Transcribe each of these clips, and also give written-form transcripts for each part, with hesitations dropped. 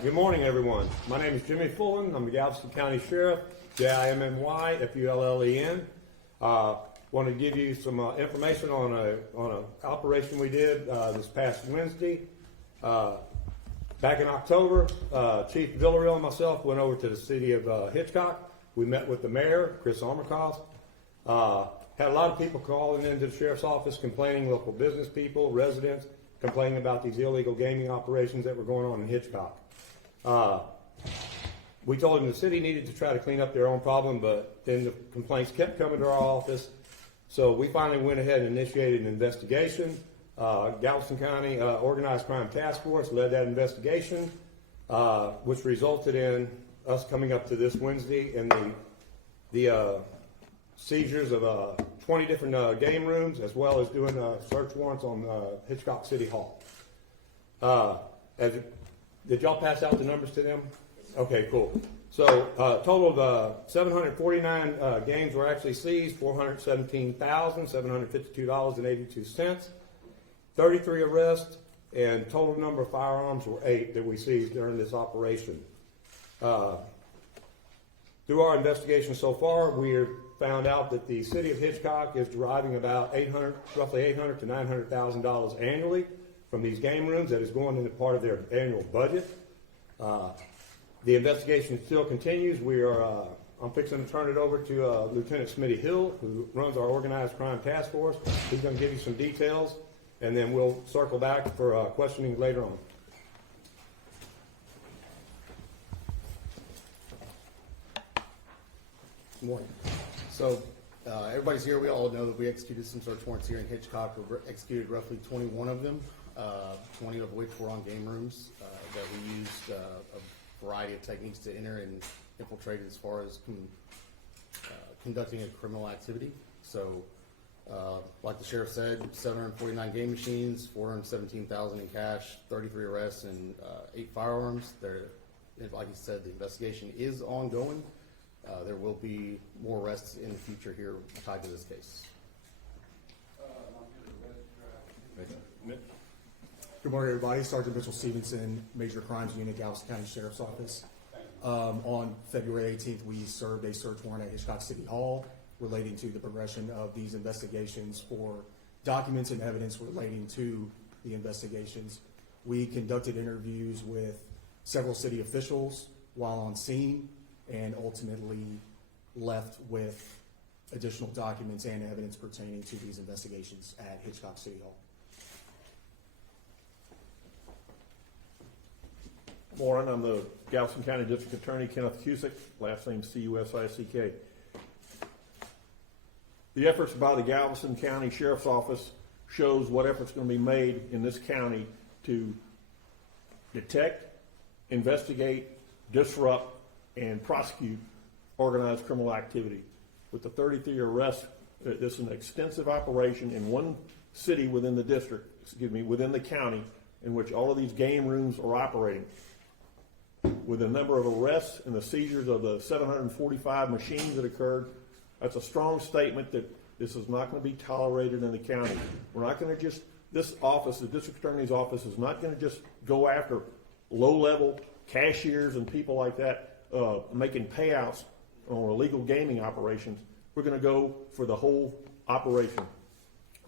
Good morning, everyone. My name is Jimmy Fullen. I'm the Galveston County Sheriff, Jimmyfullen. Want to give you some information on an operation we did this past Wednesday. Back in October, Chief Villarreal and myself went over to the city of Hitchcock. We met with the mayor, Chris Armacost. Had a lot of people calling into the sheriff's office complaining, local business people, residents, complaining about these illegal gaming operations that were going on in Hitchcock. We told them the city needed to try to clean up their own problem, but then the complaints kept coming to our office. So we finally went ahead and initiated an investigation. Galveston County Organized Crime Task Force led that investigation, which resulted in us coming up to this Wednesday and the seizures of 20 different game rooms, as well as doing search warrants on Hitchcock City Hall. Did y'all pass out the numbers to them? Okay, cool. So total of 749 games were actually seized, $417,752.82. 33 arrests, and total number of firearms were 8 that we seized during this operation. Through our investigation so far, we have found out that the city of Hitchcock is deriving about roughly $800,000 to $900,000 annually from these game rooms that is going into part of their annual budget. The investigation still continues. I'm fixing to turn it over to Lieutenant Smitty Hill, who runs our Organized Crime Task Force. He's going to give you some details, and then we'll circle back for questioning later on. Good morning. So everybody's here. We all know that we executed some search warrants here in Hitchcock. We executed roughly 21 of them, 20 of which were on game rooms that we used a variety of techniques to enter and infiltrate as far as conducting a criminal activity. So like the sheriff said, 749 game machines, 417,000 in cash, 33 arrests, and 8 firearms. Like he said, the investigation is ongoing. There will be more arrests in the future here tied to this case. Good morning, everybody. Sergeant Mitchell Stevenson, Major Crimes Unit, Galveston County Sheriff's Office. On February 18th, we served a search warrant at Hitchcock City Hall relating to the progression of these investigations for documents and evidence relating to the investigations. We conducted interviews with several city officials while on scene and ultimately left with additional documents and evidence pertaining to these investigations at Hitchcock City Hall. Morning, I'm the Galveston County District Attorney, Kenneth Cusick, last name C-U-S-I-C-K. The efforts by the Galveston County Sheriff's Office shows what efforts are going to be made in this county to detect, investigate, disrupt, and prosecute organized criminal activity. With the 33 arrests, this is an extensive operation in one city within the district, within the county, in which all of these game rooms are operating. With the number of arrests and the seizures of the 745 machines that occurred, that's a strong statement that this is not going to be tolerated in the county. We're not going to just, this office, the district attorney's office, is not going to just go after low-level cashiers and people like that making payouts on illegal gaming operations. We're going to go for the whole operation.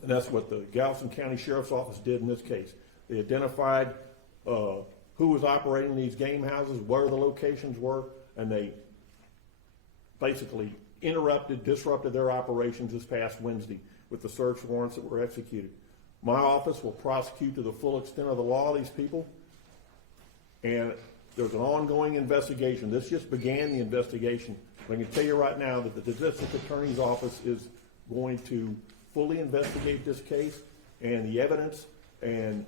And that's what the Galveston County Sheriff's Office did in this case. They identified who was operating these game houses, where the locations were, and they basically disrupted their operations this past Wednesday with the search warrants that were executed. My office will prosecute to the full extent of the law these people, and there's an ongoing investigation. This just began the investigation. I can tell you right now that the district attorney's office is going to fully investigate this case, and the evidence and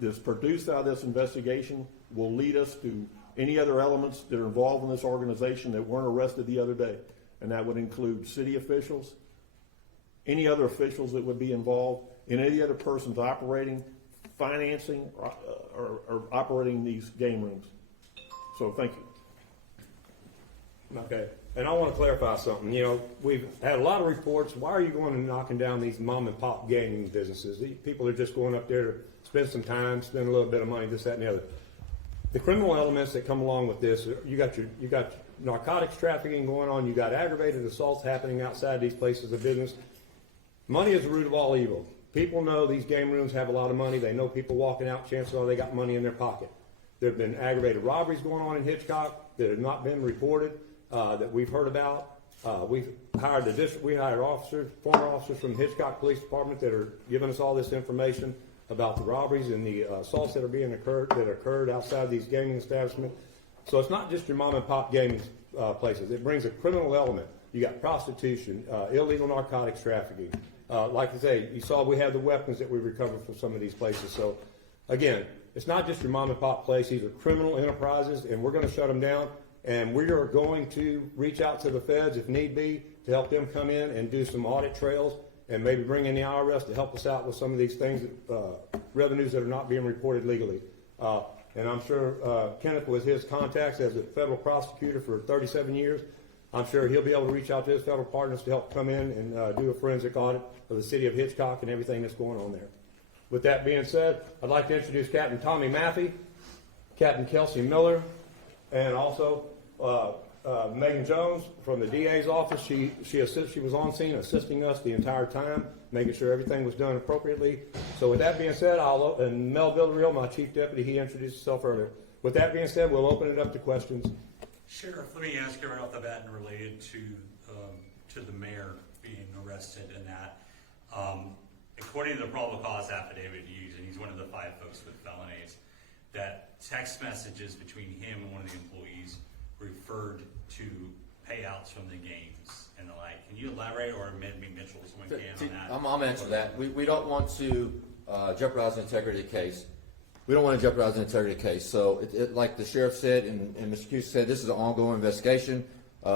that's produced out of this investigation will lead us to any other elements that are involved in this organization that weren't arrested the other day. And that would include city officials, any other officials that would be involved, and any other persons operating, financing, or operating these game rooms. So thank you. Okay, and I want to clarify something. You know, we've had a lot of reports. Why are you going and knocking down these mom and pop gaming businesses? These people are just going up there to spend some time, spend a little bit of money, this, that, and the other. the criminal elements that come along with this, you got narcotics trafficking going on, you got aggravated assaults happening outside these places of business. Money is the root of all evil. People know these game rooms have a lot of money. They know people walking out, chances are they got money in their pocket. There have been aggravated robberies going on in Hitchcock that have not been reported, that we've heard about. We've hired officers, former officers from the Hitchcock Police Department that are giving us all this information about the robberies and the assaults that occurred outside these gaming establishments. So it's not just your mom and pop gaming places. It brings a criminal element. You got prostitution, illegal narcotics trafficking. Like I say, you saw we have the weapons that we recovered from some of these places. So again, it's not just your mom and pop place. These are criminal enterprises, and we're going to shut them down. And we are going to reach out to the feds if need be to help them come in and do some audit trails and maybe bring in the IRS to help us out with some of these things, revenues that are not being reported legally. And I'm sure Kenneth, with his contacts as a federal prosecutor for 37 years, I'm sure he'll be able to reach out to his federal partners to help come in and do a forensic audit of the city of Hitchcock and everything that's going on there. With that being said, I'd like to introduce Captain Tommy Maffey, Captain Kelsey Miller, and also Megan Jones from the DA's office. She was on scene assisting us the entire time, making sure everything was done appropriately. So with that being said, and Mel Villarreal, my chief deputy, he introduced himself earlier. With that being said, we'll open it up to questions. Sheriff, let me ask you right off the bat and related to the mayor being arrested and that. According to the probable cause affidavit used, and he's one of the 5 folks with felonies, that text messages between him and one of the employees referred to payouts from the games and the like. Can you elaborate, or maybe Mitchell someone can on that? I'll answer that. We don't want to jeopardize the integrity of the case. We don't want to jeopardize the integrity of the case. So, like the sheriff said and Mr. Hughes said, this is an ongoing investigation.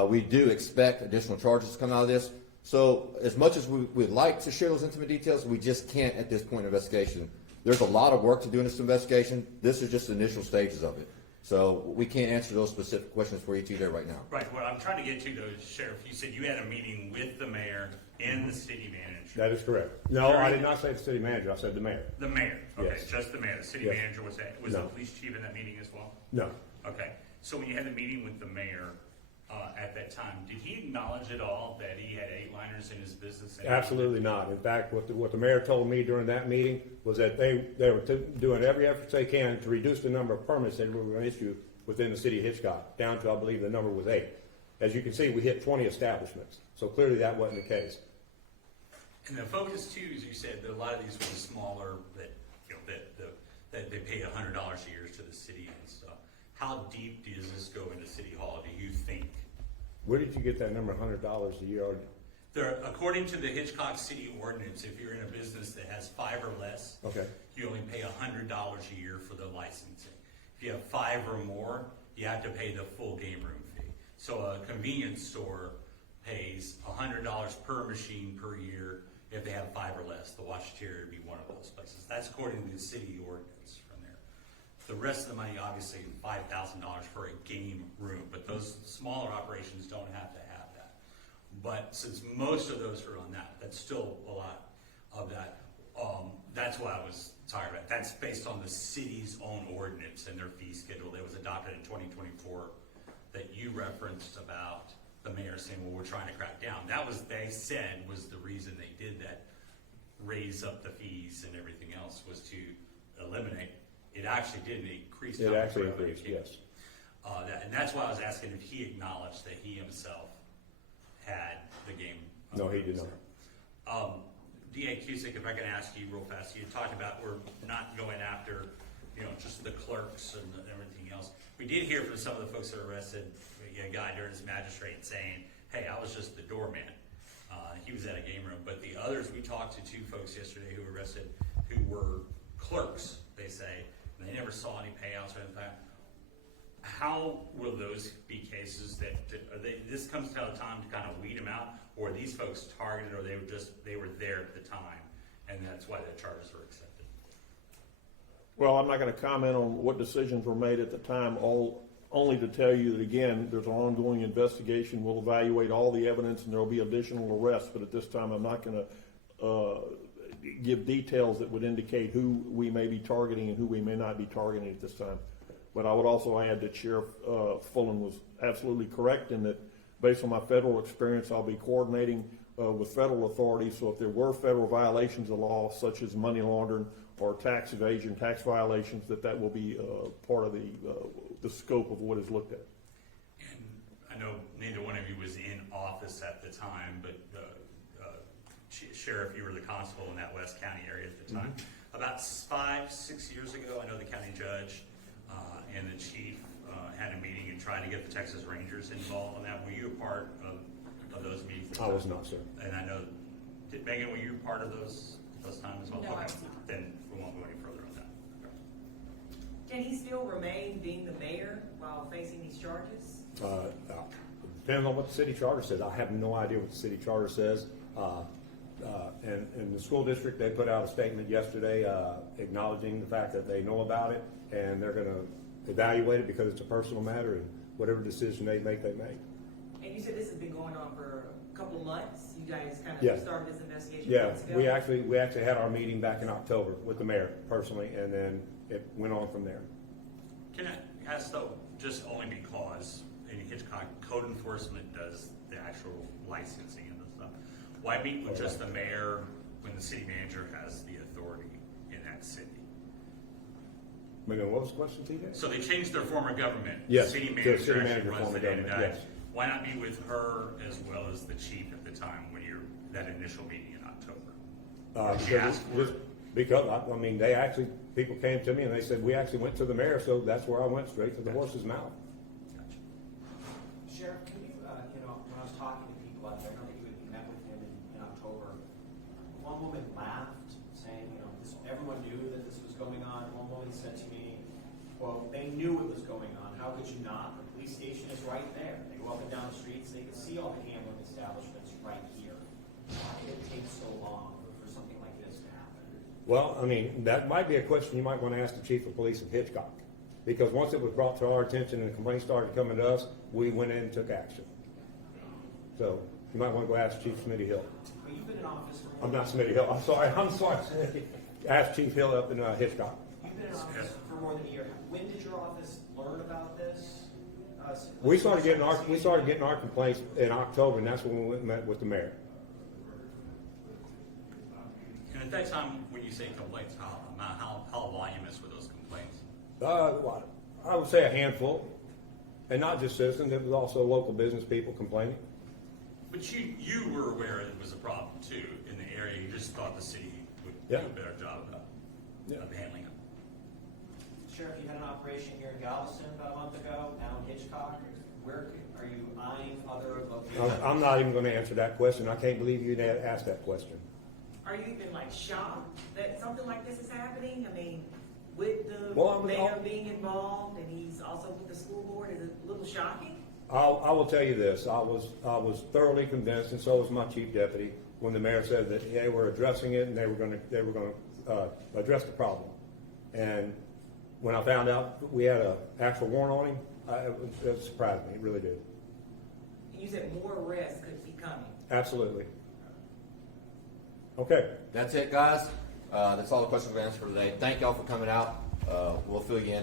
We do expect additional charges to come out of this. So, as much as we'd like to share those intimate details, we just can't at this point in investigation. There's a lot of work to do in this investigation. This is just the initial stages of it. So we can't answer those specific questions for you two there right now. Right. What I'm trying to get to, though, Sheriff, you said you had a meeting with the mayor and the city manager. That is correct. No, I did not say the city manager. I said the mayor. The mayor. Okay, Yes. just the mayor. The city Yes. manager was that. Was No. the police chief in that meeting as well? No. Okay. So when you had the meeting with the mayor at that time, did he acknowledge at all that he had 8-liners in his business? Absolutely not. In fact, what the mayor told me during that meeting was that they were doing every effort they can to reduce the number of permits that were going to issue within the city of Hitchcock, down to, I believe, the number was 8. As you can see, we hit 20 establishments. So clearly that wasn't the case. And the focus too, as you said, that a lot of these were smaller that that they pay $100 a year to the city and stuff. How deep does this go into City Hall, do you think? Where did you get that number, $100 a year? According to the Hitchcock City Ordinance, if you're in a business that has 5 or less, Okay. you only pay $100 a year for the licensing. If you have 5 or more, you have to pay the full game room fee. So a convenience store pays $100 per machine per year if they have 5 or less. The Washateria would be one of those places. That's according to the city ordinance from there. The rest of the money, obviously, $5,000 for a game room, but those smaller operations don't have to have that. But since most of those are on that, that's still a lot of that. That's why I was talking about. That's based on the city's own ordinance and their fee schedule that was adopted in 2024 that you referenced about the mayor saying, well, we're trying to crack down. That was, they said, was the reason they did that, raise up the fees and everything else, was to eliminate. It actually didn't increase. It actually increased, yes. And that's why I was asking if he acknowledged that he himself had the game. No, he did not. D.A. Cusick, if I can ask you real fast, you talked about we're not going after, just the clerks and everything else. We did hear from some of the folks that were arrested, a guy during his magistrate saying, hey, I was just the doorman. He was at a game room. But the others, we talked to 2 folks yesterday who were arrested who were clerks, they say. And they never saw any payouts or anything. How will those be cases that this comes to a time to kind of weed them out, or are these folks targeted, or they were there at the time, and that's why the charges were accepted? Well, I'm not going to comment on what decisions were made at the time, only to tell you that, again, there's an ongoing investigation. We'll evaluate all the evidence, and there will be additional arrests, but at this time I'm not going to give details that would indicate who we may be targeting and who we may not be targeting at this time. But I would also add that Sheriff Fullen was absolutely correct in that, based on my federal experience, I'll be coordinating with federal authorities. So if there were federal violations of law, such as money laundering or tax evasion, tax violations, that will be part of the scope of what is looked at. And I know neither one of you was in office at the time, but Sheriff, you were the constable in that West County area at the time. About 5-6 years ago, I know the county judge and the chief had a meeting and tried to get the Texas Rangers involved in that. Were you a part of those meetings? I was not, sir. And I know, Megan, were you part of those times as well? No, I Okay. was not. Then we won't go any further on that. Can he still remain being the mayor while facing these charges? Depending on what the city charter says, I have no idea what the city charter says. And the school district, they put out a statement yesterday acknowledging the fact that they know about it, and they're gonna evaluate it because it's a personal matter, and whatever decision they make, they make. And you said this has been going on for a couple of months? You guys kind Yeah. of started this investigation Yeah, months ago? we actually had our meeting back in October with the mayor personally, and then it went on from there. Can I ask though, just only because in Hitchcock, code enforcement does the actual licensing and stuff. Why meet with just the mayor when the city manager has the authority in that city? Megan, what was the question, TJ? So they changed their form of government. Yes, City to manager city actually manager runs form the of government, day-to-day. yes. Why not meet with her as well as the chief at the time when you're, that initial meeting in October? Did you ask for it? Because, I mean, people came to me and they said, we actually went to the mayor, so that's where I went, straight to the horse's mouth. Gotcha. Sheriff, can you, when I was talking to people out there, I know that you had met with him in October. One woman laughed, saying, everyone knew that this was going on. One woman said to me, well, they knew it was going on. How could you not? The police station is right there. They go up and down the streets. They can see all the gambling establishments right here. Why did it take so long for something like this to happen? Well, I mean, that might be a question you might want to ask the chief of police of Hitchcock. Because once it was brought to our attention and the complaints started coming to us, we went in and took action. So you might want to go ask Chief Smitty Hill. Well, you've been in office for I'm not Smitty Hill, I'm sorry. Ask Chief Hill up in Hitchcock. You've been in office for more than a year. When did your office learn about this? We started getting our complaints in October, and that's when we went and met with the mayor. And at that time, when you say complaints, how voluminous were those complaints? I would say a handful, and not just citizens, it was also local business people complaining. But you were aware it was a problem too in the area. You just thought the city would Yeah. do a better job of handling it. Sheriff, you had an operation here in Galveston about a month ago, now in Hitchcock. Where are you eyeing other locations? I'm not even going to answer that question. I can't believe you asked that question. Are you even like shocked that something like this is happening? I mean, with the Well, mayor being involved and he's also with the school board, is it a little shocking? I will tell you this, I was thoroughly convinced, and so was my chief deputy, when the mayor said that they were addressing it and they were going to address the problem. And when I found out we had an actual warrant on him, it surprised me, it really did. And you said more arrests could be coming. Absolutely. Okay. That's it, guys. That's all the questions we answered for today. Thank y'all for coming out. We'll fill you in.